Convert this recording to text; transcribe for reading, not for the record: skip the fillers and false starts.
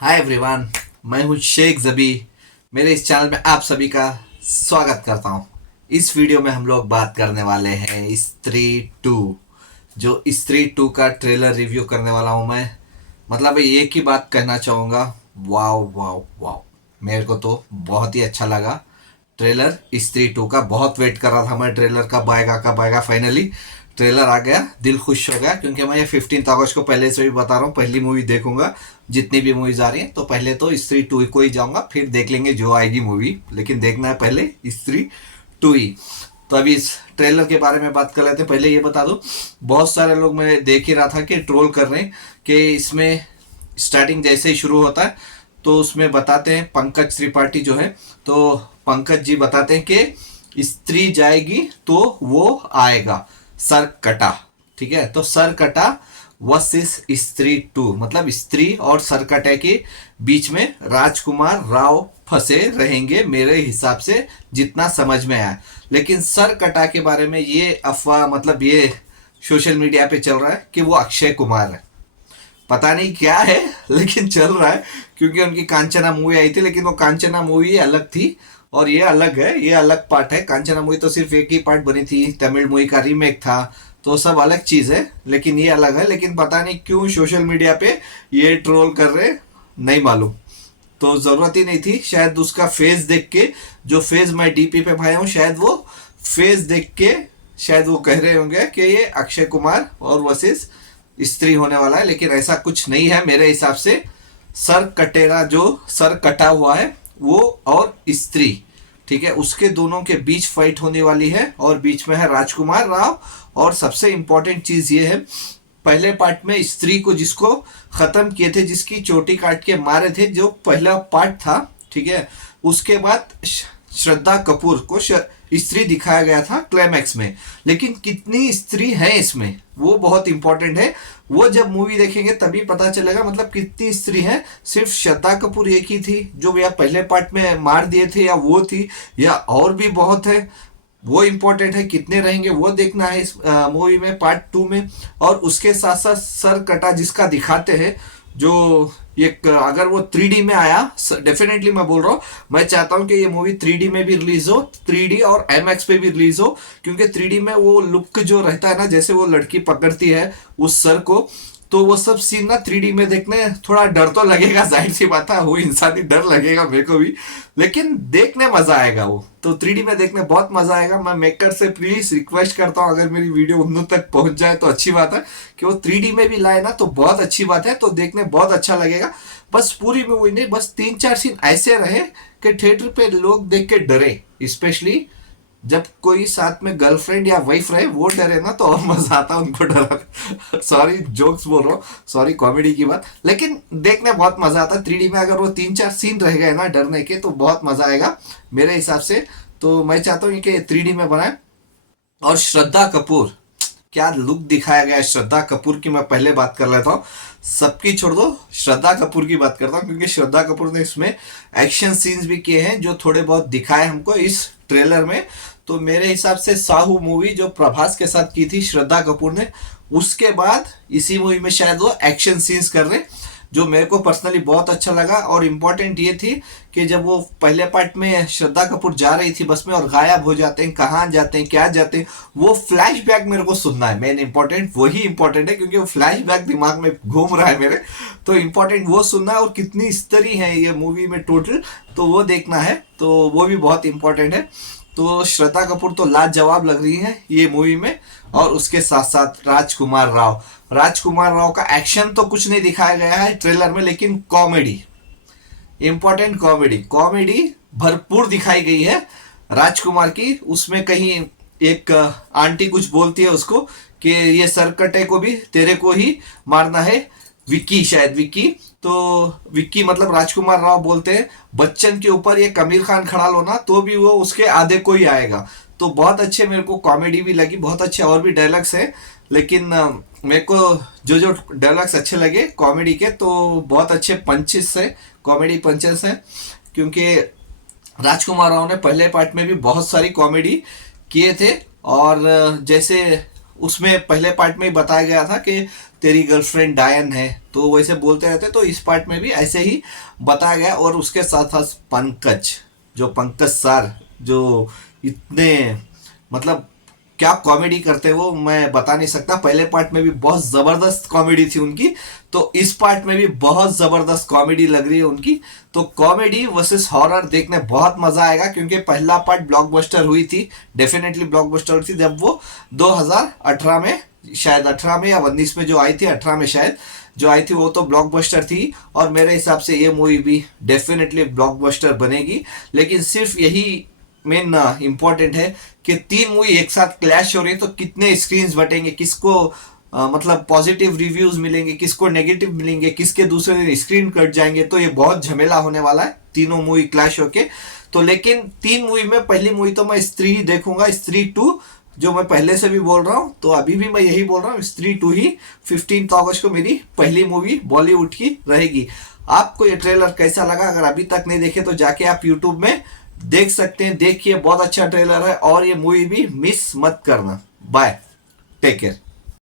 Hi everyone, मैं हूँ शेख जबी। मेरे इस चैनल में आप सभी का स्वागत करता हूँ। इस वीडियो में हम लोग बात करने वाले हैं स्त्री टू। जो स्त्री टू का ट्रेलर रिव्यू करने वाला हूँ मैं। मतलब एक ही बात कहना चाहूँगा, वाओ वाओ वाओ। मेरे को तो बहुत ही अच्छा लगा ट्रेलर स्त्री टू का। बहुत वेट कर रहा था मैं, ट्रेलर कब आएगा। फाइनली ट्रेलर आ गया, दिल खुश हो गया। क्योंकि मैं ये 15 अगस्त को पहले से भी बता रहा हूँ, पहली मूवी देखूंगा। जितनी भी मूवीज आ रही हैं तो पहले तो स्त्री टू को ही जाऊंगा, फिर देख लेंगे जो आएगी मूवी। लेकिन देखना है पहले स्त्री टू ही। तो अभी इस ट्रेलर के बारे में बात कर लेते हैं। पहले ये बता दूं, बहुत सारे लोग मैं देख ही रहा था कि ट्रोल कर रहे हैं कि इसमें स्टार्टिंग जैसे ही शुरू होता है तो उसमें बताते हैं पंकज त्रिपाठी जो है, तो पंकज जी बताते हैं कि स्त्री जाएगी तो वो आएगा सर कटा। ठीक है, तो सर कटा वर्सेस स्त्री टू, मतलब स्त्री और सरकटे के बीच में राजकुमार राव फंसे रहेंगे मेरे हिसाब से, जितना समझ में आया। लेकिन सरकटा के बारे में ये अफवाह, मतलब ये सोशल मीडिया पे चल रहा है कि वो अक्षय कुमार है। पता नहीं क्या है लेकिन चल रहा है। क्योंकि उनकी कांचना मूवी आई थी, लेकिन वो कांचना मूवी अलग थी और ये अलग है, ये अलग पार्ट है। कांचना मूवी तो सिर्फ एक ही पार्ट बनी थी, तमिल मूवी का रीमेक था, तो सब अलग चीज है। लेकिन ये अलग है। लेकिन पता नहीं क्यों सोशल मीडिया पे ये ट्रोल कर रहे, नहीं मालूम। तो जरूरत ही नहीं थी। शायद उसका फेस देख के, जो फेस मैं डीपी पे पाया हूँ, शायद वो फेस देख के शायद वो कह रहे होंगे कि ये अक्षय कुमार और वर्सेस स्त्री होने वाला है। लेकिन ऐसा कुछ नहीं है मेरे हिसाब से। सर कटेगा, जो सर कटा हुआ है वो और स्त्री, ठीक है, उसके दोनों के बीच फाइट होने वाली है। और बीच में है राजकुमार राव। और सबसे इंपॉर्टेंट चीज ये है, पहले पार्ट में स्त्री को जिसको खत्म किए थे, जिसकी चोटी काट के मारे थे, जो पहला पार्ट था, ठीक है, उसके बाद श्रद्धा कपूर को स्त्री दिखाया गया था क्लाइमैक्स में। लेकिन कितनी स्त्री है इसमें, वो बहुत इंपॉर्टेंट है। वो जब मूवी देखेंगे तभी पता चलेगा, मतलब कितनी स्त्री है। सिर्फ श्रद्धा कपूर एक ही थी जो या पहले पार्ट में मार दिए थे, या वो थी, या और भी बहुत है। वो इम्पोर्टेंट है, कितने रहेंगे वो देखना है इस मूवी में, पार्ट टू में। और उसके साथ साथ सर कटा जिसका दिखाते हैं, जो एक अगर वो 3D में आया, डेफिनेटली मैं बोल रहा हूँ, मैं चाहता हूँ कि ये मूवी 3D में भी रिलीज हो, 3D और IMAX पे भी रिलीज हो। क्योंकि 3D में वो लुक जो रहता है ना, जैसे वो लड़की पकड़ती है उस सर को, तो वो सब सीन ना 3D में देखने थोड़ा डर तो लगेगा, जाहिर सी बात है, वो इंसानी डर लगेगा मेरे को भी। लेकिन देखने मजा आएगा, वो तो 3D में देखने बहुत मजा आएगा। मैं मेकर से प्लीज रिक्वेस्ट करता हूँ, अगर मेरी वीडियो उन तक पहुंच जाए तो अच्छी बात है, कि वो 3D में भी लाए ना तो बहुत अच्छी बात है, तो देखने बहुत अच्छा लगेगा। बस पूरी मूवी नहीं, बस 3-4 सीन ऐसे रहे कि थिएटर पे लोग देख के डरे। स्पेशली जब कोई साथ में गर्लफ्रेंड या वाइफ रहे, वो डरे ना तो और मजा आता है उनको डरा। सॉरी जोक्स बोल रहा हूँ, सॉरी कॉमेडी की बात। लेकिन देखने बहुत मजा आता है 3D में। अगर वो 3-4 सीन रह गए ना डरने के, तो बहुत मजा आएगा मेरे हिसाब से। तो मैं चाहता हूँ कि 3D में बनाए। और श्रद्धा कपूर, क्या लुक दिखाया गया है श्रद्धा कपूर की, मैं पहले बात कर लेता हूँ। सबकी छोड़ दो, श्रद्धा कपूर की बात करता हूँ। क्योंकि श्रद्धा कपूर ने इसमें एक्शन सीन्स भी किए हैं, जो थोड़े बहुत दिखाए हमको इस ट्रेलर में। तो मेरे हिसाब से साहू मूवी जो प्रभास के साथ की थी श्रद्धा कपूर ने, उसके बाद इसी मूवी में शायद वो एक्शन सीन्स कर रहे, जो मेरे को पर्सनली बहुत अच्छा लगा। और इम्पोर्टेंट ये थी कि जब वो पहले पार्ट में श्रद्धा कपूर जा रही थी बस में और गायब हो जाते हैं, कहाँ जाते हैं, क्या जाते हैं, वो फ्लैशबैक मेरे को सुनना है। मेन इंपॉर्टेंट वही इंपॉर्टेंट है, क्योंकि वो फ्लैशबैक दिमाग में घूम रहा है मेरे। तो इंपॉर्टेंट वो सुनना है। और कितनी स्तरी है ये मूवी में टोटल, तो वो देखना है, तो वो भी बहुत इंपॉर्टेंट है। तो श्रद्धा कपूर तो लाजवाब लग रही है ये मूवी में। और उसके साथ साथ राजकुमार राव का एक्शन तो कुछ नहीं दिखाया गया है ट्रेलर में, लेकिन कॉमेडी, इंपॉर्टेंट कॉमेडी, कॉमेडी भरपूर दिखाई गई है राजकुमार की। उसमें कहीं एक आंटी कुछ बोलती है उसको कि ये सरकटे को भी तेरे को ही मारना है, विक्की, शायद विक्की। तो विक्की मतलब राजकुमार राव बोलते हैं, बच्चन के ऊपर ये आमिर खान खड़ा लो ना तो भी वो उसके आधे को ही आएगा। तो बहुत अच्छे, मेरे को कॉमेडी भी लगी, बहुत अच्छे और भी डायलॉग्स है। लेकिन मेरे को जो जो डायलॉग्स अच्छे लगे कॉमेडी के, तो बहुत अच्छे पंचेस है, कॉमेडी पंचेस है। क्योंकि राजकुमार राव ने पहले पार्ट में भी बहुत सारी कॉमेडी किए थे। और जैसे उसमें पहले पार्ट में ही बताया गया था कि तेरी गर्लफ्रेंड डायन है, तो वैसे बोलते रहते, तो इस पार्ट में भी ऐसे ही बताया गया। और उसके साथ साथ पंकज, जो पंकज सर, जो इतने मतलब क्या कॉमेडी करते हैं वो मैं बता नहीं सकता। पहले पार्ट में भी बहुत जबरदस्त कॉमेडी थी उनकी, तो इस पार्ट में भी बहुत जबरदस्त कॉमेडी लग रही है उनकी। तो कॉमेडी वर्सेस हॉरर देखने बहुत मजा आएगा, क्योंकि पहला पार्ट ब्लॉकबस्टर हुई थी, डेफिनेटली ब्लॉकबस्टर हुई थी जब वो 2018 में, शायद 18 में या 19 में जो आई थी, 18 में शायद जो आई थी, वो तो ब्लॉकबस्टर थी। और मेरे हिसाब से ये मूवी भी डेफिनेटली ब्लॉकबस्टर बनेगी। लेकिन सिर्फ यही मेन इम्पोर्टेंट है कि तीन मूवी एक साथ क्लैश हो रही है, तो कितने स्क्रीन्स बटेंगे, किसको मतलब पॉजिटिव रिव्यूज मिलेंगे, किसको नेगेटिव मिलेंगे, किसके दूसरे दिन स्क्रीन कट जाएंगे, तो ये बहुत झमेला होने वाला है तीनों मूवी क्लैश होके। तो लेकिन तीन मूवी में पहली मूवी तो मैं स्त्री ही देखूंगा, स्त्री 2, जो मैं पहले से भी बोल रहा हूँ, तो अभी भी मैं यही बोल रहा हूँ, स्त्री 2 ही 15 अगस्त को मेरी पहली मूवी बॉलीवुड की रहेगी। आपको ये ट्रेलर कैसा लगा? अगर अभी तक नहीं देखे तो जाके आप यूट्यूब में देख सकते हैं, देखिए बहुत अच्छा ट्रेलर है, और ये मूवी भी मिस मत करना। Bye, take care.